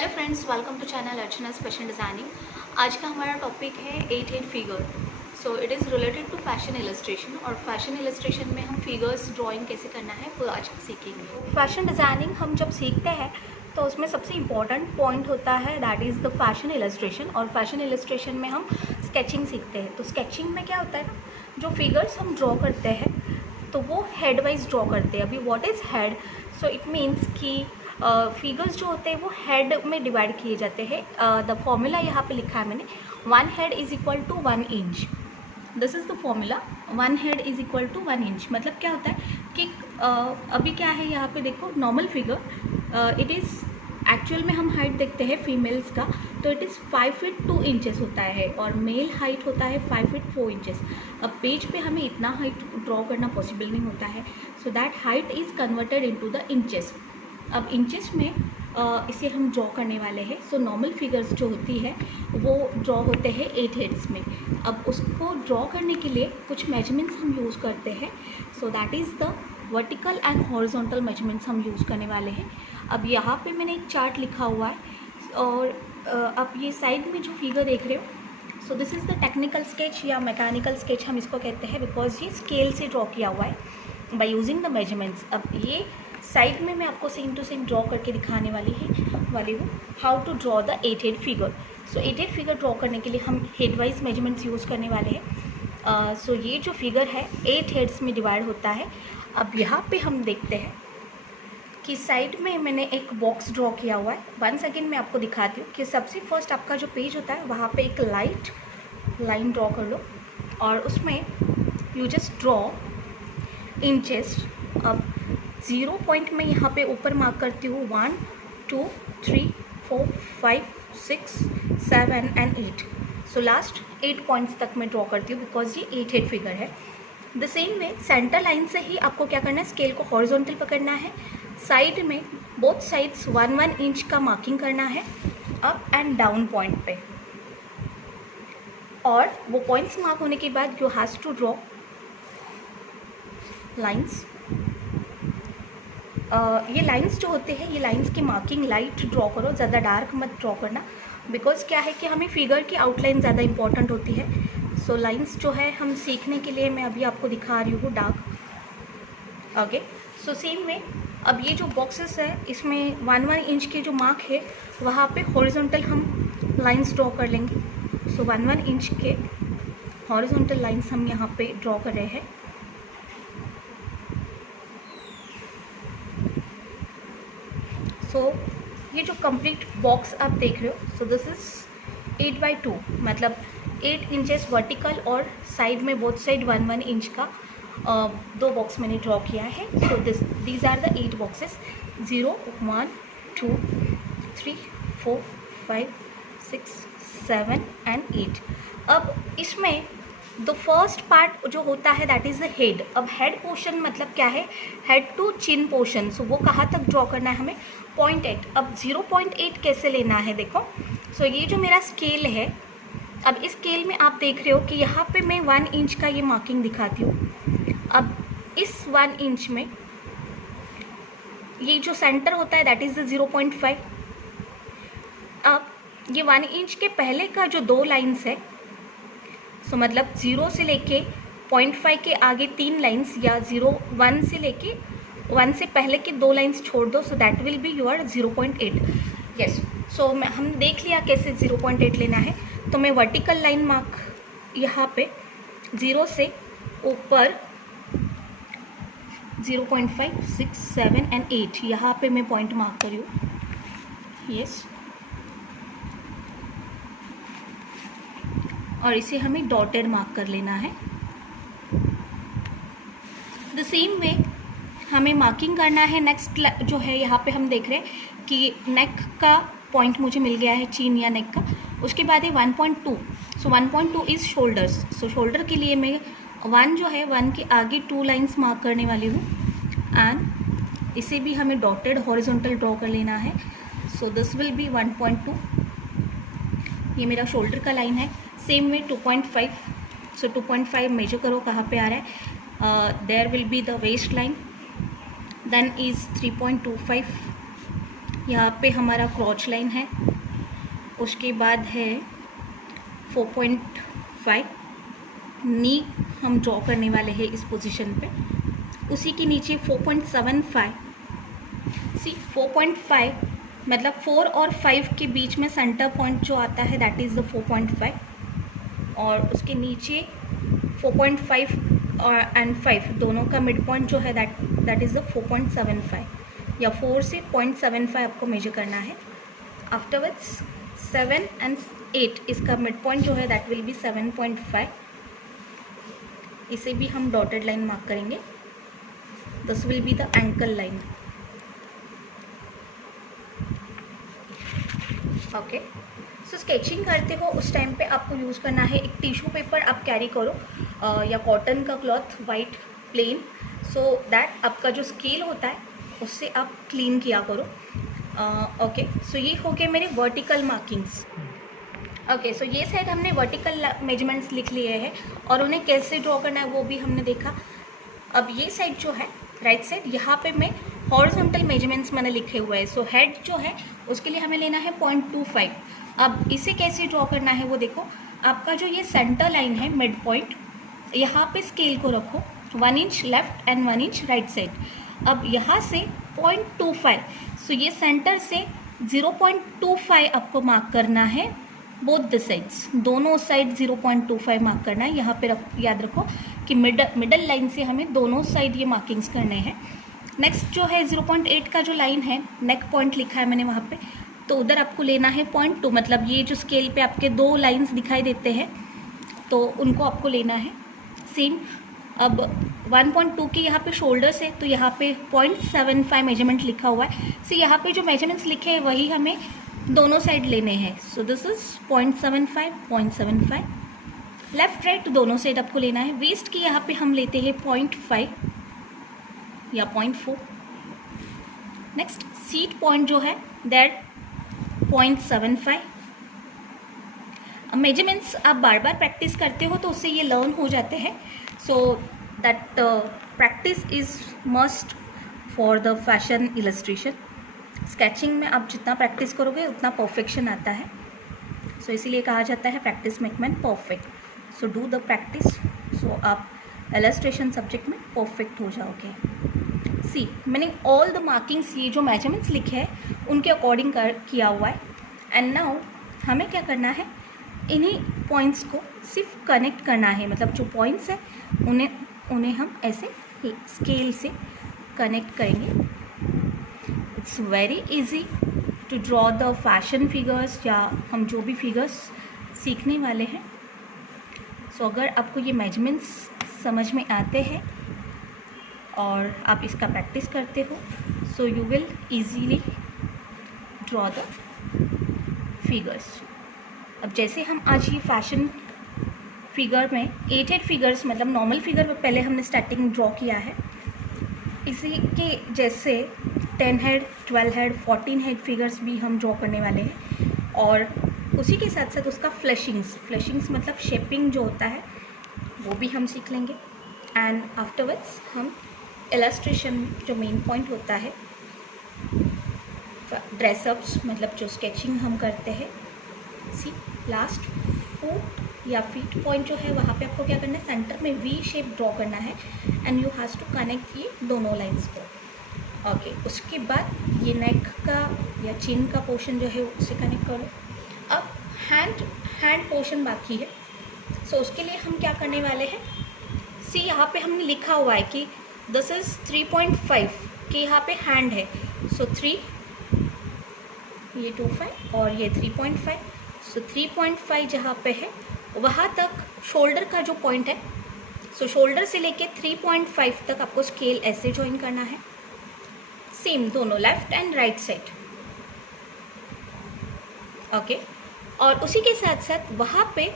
Hello friends, welcome to channel Archana fashion designing. आज का हमारा टॉपिक है 8 figure. So it is related to fashion illustration, और fashion illustration में हम फिगर्स ड्राइंग कैसे करना है वो आज सीखेंगे। फैशन डिज़ाइनिंग हम जब सीखते हैं तो उसमें सबसे इम्पॉर्टेंट पॉइंट होता है that is the fashion illustration. और फैशन इलस्ट्रेशन में हम स्केचिंग सीखते हैं। तो स्केचिंग में क्या होता है ना, जो फिगर्स हम ड्रॉ करते हैं तो वो हेड वाइज ड्रॉ करते हैं। अभी what is head? So it means कि फिगर्स जो होते हैं वो हेड में डिवाइड किए जाते हैं। द फॉर्मूला यहाँ पे लिखा है मैंने, 1 head is equal to 1 inch. This is the formula, 1 head is equal to 1 inch. मतलब क्या होता है कि अभी क्या है यहाँ पे देखो, normal figure it is actual में हम हाइट देखते हैं फीमेल्स का, तो इट इज़ 5 फीट 2 इंचेस होता है, और मेल हाइट होता है 5 फीट 4 इंचेस। अब पेज पे हमें इतना हाइट ड्रॉ करना पॉसिबल नहीं होता है, so that height is converted into the inches. अब इंचेस में इसे हम ड्रॉ करने वाले हैं। सो नॉर्मल फिगर्स जो होती है वो ड्रॉ होते हैं 8 हेड्स में। अब उसको ड्रॉ करने के लिए कुछ मेजरमेंट्स हम यूज़ करते हैं। So that is the vertical and horizontal measurements हम यूज़ करने वाले हैं। अब यहाँ पे मैंने एक चार्ट लिखा हुआ है, और अब ये साइड में जो फिगर देख रहे हो, so this is the technical sketch या मैकेनिकल स्केच हम इसको कहते हैं, बिकॉज ये स्केल से ड्रॉ किया हुआ है बाय यूजिंग द मेजरमेंट्स। अब ये साइड में मैं आपको सेम टू सेम ड्रॉ करके दिखाने वाली हूँ how to draw the 8 head figure. So 8 head figure draw करने के लिए हम हेड वाइज मेजरमेंट्स यूज़ करने वाले हैं। सो ये जो फिगर है 8 हेड्स में डिवाइड होता है। अब यहाँ पे हम देखते हैं कि साइड में मैंने एक बॉक्स ड्रॉ किया हुआ है। वंस अगेन मैं आपको दिखाती हूँ कि सबसे फर्स्ट आपका जो पेज होता है वहाँ पे एक लाइन ड्रॉ कर लो, और उसमें यू जस्ट ड्रॉ इंचेस। अब 0 पॉइंट में यहाँ पे ऊपर मार्क करती हूँ 1 2 3 4 5 6 7 एंड 8। सो लास्ट 8 पॉइंट्स तक मैं ड्रॉ करती हूँ बिकॉज ये 8 हेड फिगर है। The same way centre line से ही आपको क्या करना है, स्केल को हॉरिजॉन्टल पकड़ना है। साइड में बोथ साइड्स 1 इंच का मार्किंग करना है अप एंड डाउन पॉइंट पे, और वो पॉइंट्स मार्क होने के बाद you has to draw lines. ये लाइंस जो होते हैं, ये लाइंस की मार्किंग लाइट ड्रॉ करो, ज़्यादा डार्क मत ड्रॉ करना, बिकॉज क्या है कि हमें फिगर की आउटलाइन ज़्यादा इंपॉर्टेंट होती है। सो लाइंस जो है हम सीखने के लिए मैं अभी आपको दिखा रही हूँ dark. Okay, so same way अब ये जो बॉक्सेस है इसमें 1 इंच के जो मार्क है वहाँ पे हॉरिजॉन्टल हम लाइंस ड्रॉ कर लेंगे। सो 1 इंच के हॉरिजॉन्टल लाइंस हम यहाँ पे ड्रॉ कर रहे हैं। सो ये जो कंप्लीट बॉक्स आप देख रहे हो, सो दिस इज़ 8x2, मतलब 8 इंचेस वर्टिकल, और साइड में बोथ साइड 1 इंच का 2 बॉक्स मैंने ड्रॉ किया है। So these are the 8 boxes, 0 1 2 3 4 5 6 7 and 8। अब इसमें द फर्स्ट पार्ट जो होता है दैट इज़ द हेड। अब हेड पोर्शन मतलब क्या है, head to chin portion. So वो कहाँ तक ड्रॉ करना है हमें, 0.8। अब 0.8 कैसे लेना है देखो। सो ये जो मेरा स्केल है, अब इस स्केल में आप देख रहे हो कि यहाँ पे मैं 1 इंच का ये मार्किंग दिखाती हूँ। अब इस 1 इंच में ये जो सेंटर होता है दैट इज़ द 0.5। अब ये 1 इंच के पहले का जो 2 लाइन्स है, सो मतलब 0 से लेके 0.5 के आगे 3 लाइन्स, या 1 से लेके 1 से पहले के 2 लाइन्स छोड़ दो, so that will be your 0.8। Yes, so हम देख लिया कैसे 0.8 लेना है। तो मैं वर्टिकल लाइन मार्क यहाँ पे 0 से ऊपर 0.5 6 7 एंड 8 यहाँ पे मैं पॉइंट मार्क करी हूँ। यस, और इसे हमें डॉटेड मार्क कर लेना है। द सेम वे हमें मार्किंग करना है नेक्स्ट जो है, यहाँ पे हम देख रहे हैं कि नेक का पॉइंट मुझे मिल गया है, चीन या नेक का। उसके बाद है 1.2। सो 1.2 इज़ शोल्डर्स। सो शोल्डर के लिए मैं 1 जो है 1 के आगे 2 लाइंस मार्क करने वाली हूँ, एंड इसे भी हमें डॉटेड हॉरिजॉन्टल ड्रॉ कर लेना है। So this will be 1.2। ये मेरा शोल्डर का लाइन है। Same way 2.5। सो 2.5 मेजर करो कहाँ पे आ रहा है, there will be the waist line, then is 3.25, यहाँ पे हमारा क्रॉच लाइन है, उसके बाद है 4.5 नी हम ड्रॉ करने वाले हैं इस पोजीशन पे। उसी के नीचे 4.75 सी 4.5 मतलब 4 और 5 के बीच में सेंटर पॉइंट जो आता है दैट इज़ द 4.5, और उसके नीचे 4.5 और एंड 5 दोनों का मिड पॉइंट जो है दैट इज़ द 4.75, या 4 से 0.75 आपको मेजर करना है। आफ्टरवर्ड्स 7 एंड 8 इसका मिड पॉइंट जो है दैट विल बी 7.5। इसे भी हम डॉटेड लाइन मार्क करेंगे। This will be the ankle line. Okay, so sketching करते हो उस टाइम पे आपको यूज़ करना है एक टिश्यू पेपर आप कैरी करो, या कॉटन का cloth white plain, so that आपका जो स्केल होता है उससे आप क्लीन किया करो। ओके, सो ये हो गए मेरे वर्टिकल मार्किंग्स। ओके, सो ये साइड हमने वर्टिकल मेजरमेंट्स लिख लिए हैं और उन्हें कैसे ड्रॉ करना है वो भी हमने देखा। अब ये साइड जो है राइट साइड, यहाँ पे मैं हॉरिजॉन्टल मेजरमेंट्स मैंने लिखे हुए हैं। सो हेड जो है उसके लिए हमें लेना है 0.25। अब इसे कैसे ड्रॉ करना है वो देखो। आपका जो ये सेंटर लाइन है मिड पॉइंट, यहाँ पे स्केल को रखो 1 inch left and 1 inch right side. अब यहाँ से 0.25, सो ये सेंटर से 0.25 आपको मार्क करना है बोथ द साइड्स, दोनों साइड 0.25 मार्क करना है। यहाँ पे याद रखो कि मिडल लाइन से हमें दोनों साइड ये मार्किंग्स करने हैं। नेक्स्ट जो है 0.8 का जो लाइन है, नेक पॉइंट लिखा है मैंने वहाँ पे, तो उधर आपको लेना है 0.2, मतलब ये जो स्केल पे आपके 2 लाइंस दिखाई देते हैं तो उनको आपको लेना है सेम। अब 1.2 के यहाँ पे शोल्डर्स है तो यहाँ पे 0.75 मेजरमेंट लिखा हुआ है। सो यहाँ पे जो मेजरमेंट्स लिखे हैं वही हमें दोनों साइड लेने हैं। So this is 0.75 left right दोनों साइड आपको लेना है। वेस्ट की यहाँ पे हम लेते हैं 0.5 या 0.4। नेक्स्ट सीट पॉइंट जो है दैट 0.75। मेजरमेंट्स आप बार बार प्रैक्टिस करते हो तो उससे ये लर्न हो जाते हैं। So that practice is must for the fashion illustration. Sketching में आप जितना प्रैक्टिस करोगे उतना परफेक्शन आता है। सो इसीलिए कहा जाता है practice make man perfect. So do the practice, so आप इलस्ट्रेशन सब्जेक्ट में परफेक्ट हो जाओगे। सी मैंने ऑल द मार्किंग्स, ये जो मेजरमेंट्स लिखे हैं उनके अकॉर्डिंग किया हुआ है। एंड नाउ हमें क्या करना है, इन्हीं पॉइंट्स को सिर्फ कनेक्ट करना है। मतलब जो पॉइंट्स हैं उन्हें हम ऐसे स्केल से कनेक्ट करेंगे। It's very easy to draw the fashion figures, या हम जो भी फिगर्स सीखने वाले हैं। सो अगर आपको ये मेजरमेंट्स समझ में आते हैं और आप इसका प्रैक्टिस करते हो, so you will easily draw the figures. अब जैसे हम आज ये फैशन फिगर में 8 फिगर्स, मतलब नॉर्मल फिगर में पहले हमने स्टार्टिंग ड्रॉ किया है, इसी के जैसे 10 हेड, 12 हेड, 14 हेड फिगर्स भी हम ड्रॉ करने वाले हैं। और उसी के साथ साथ उसका फ्लैशिंग्स मतलब शेपिंग जो होता है वो भी हम सीख लेंगे। एंड आफ्टरवर्ड्स हम इलस्ट्रेशन जो मेन पॉइंट होता है, ड्रेसअप्स मतलब जो स्केचिंग हम करते हैं, सी लास्ट फुट या फीट पॉइंट जो है वहाँ पे आपको क्या करना है, सेंटर में वी शेप ड्रॉ करना है and you has to connect ये दोनों लाइंस को। ओके, उसके बाद ये नेक का या चिन का पोर्शन जो है उसे कनेक्ट करो। अब हैंड पोर्शन बाकी है। सो उसके लिए हम क्या करने वाले हैं, सी यहाँ पे हमने लिखा हुआ है कि दिस इज़ 3.5 कि यहाँ पे हैंड है। सो 3, ये 2.5 और ये 3.5। सो 3.5 जहाँ पे है वहाँ तक शोल्डर का जो पॉइंट है, सो शोल्डर से लेके 3.5 तक आपको स्केल ऐसे ज्वाइन करना है, सेम दोनों left and right side. Okay, और उसी के साथ साथ वहाँ पे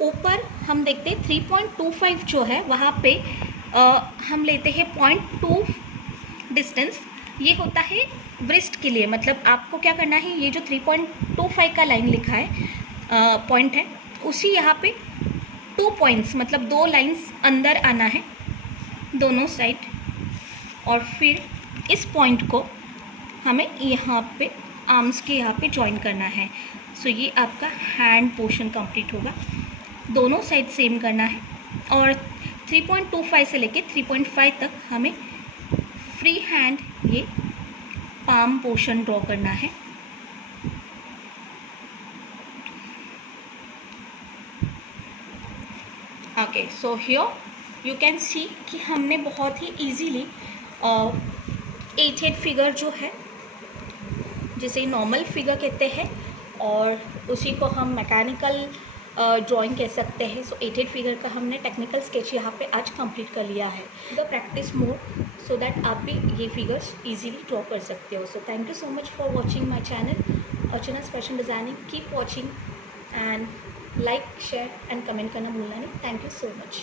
ऊपर हम देखते हैं 3.25 जो है वहाँ पे हम लेते हैं 0.2 डिस्टेंस। ये होता है व्रिस्ट के लिए, मतलब आपको क्या करना है, ये जो 3.25 का लाइन लिखा है पॉइंट है, उसी यहाँ पे 2 पॉइंट्स मतलब 2 लाइंस अंदर आना है दोनों साइड, और फिर इस पॉइंट को हमें यहाँ पे आर्म्स के यहाँ पे जॉइन करना है। सो ये आपका हैंड पोर्शन कंप्लीट होगा। दोनों साइड सेम करना है और 3.25 से लेके 3.5 तक हमें फ्री हैंड ये पाम पोर्शन ड्रॉ करना है। Okay, so here you can see कि हमने बहुत ही इजीली 8-8 फिगर जो है, जिसे नॉर्मल फिगर कहते हैं और उसी को हम मैकेनिकल ड्राइंग कह सकते हैं। सो 8-8 फिगर का हमने टेक्निकल स्केच यहाँ पे आज कंप्लीट कर लिया है। The practice more so that आप भी ये फिगर्स इजीली ड्रॉ कर सकते हो। So thank you so much for watching my channel Archana's fashion designing. Keep watching and like, share and comment करना भूलना नहीं। Thank you so much.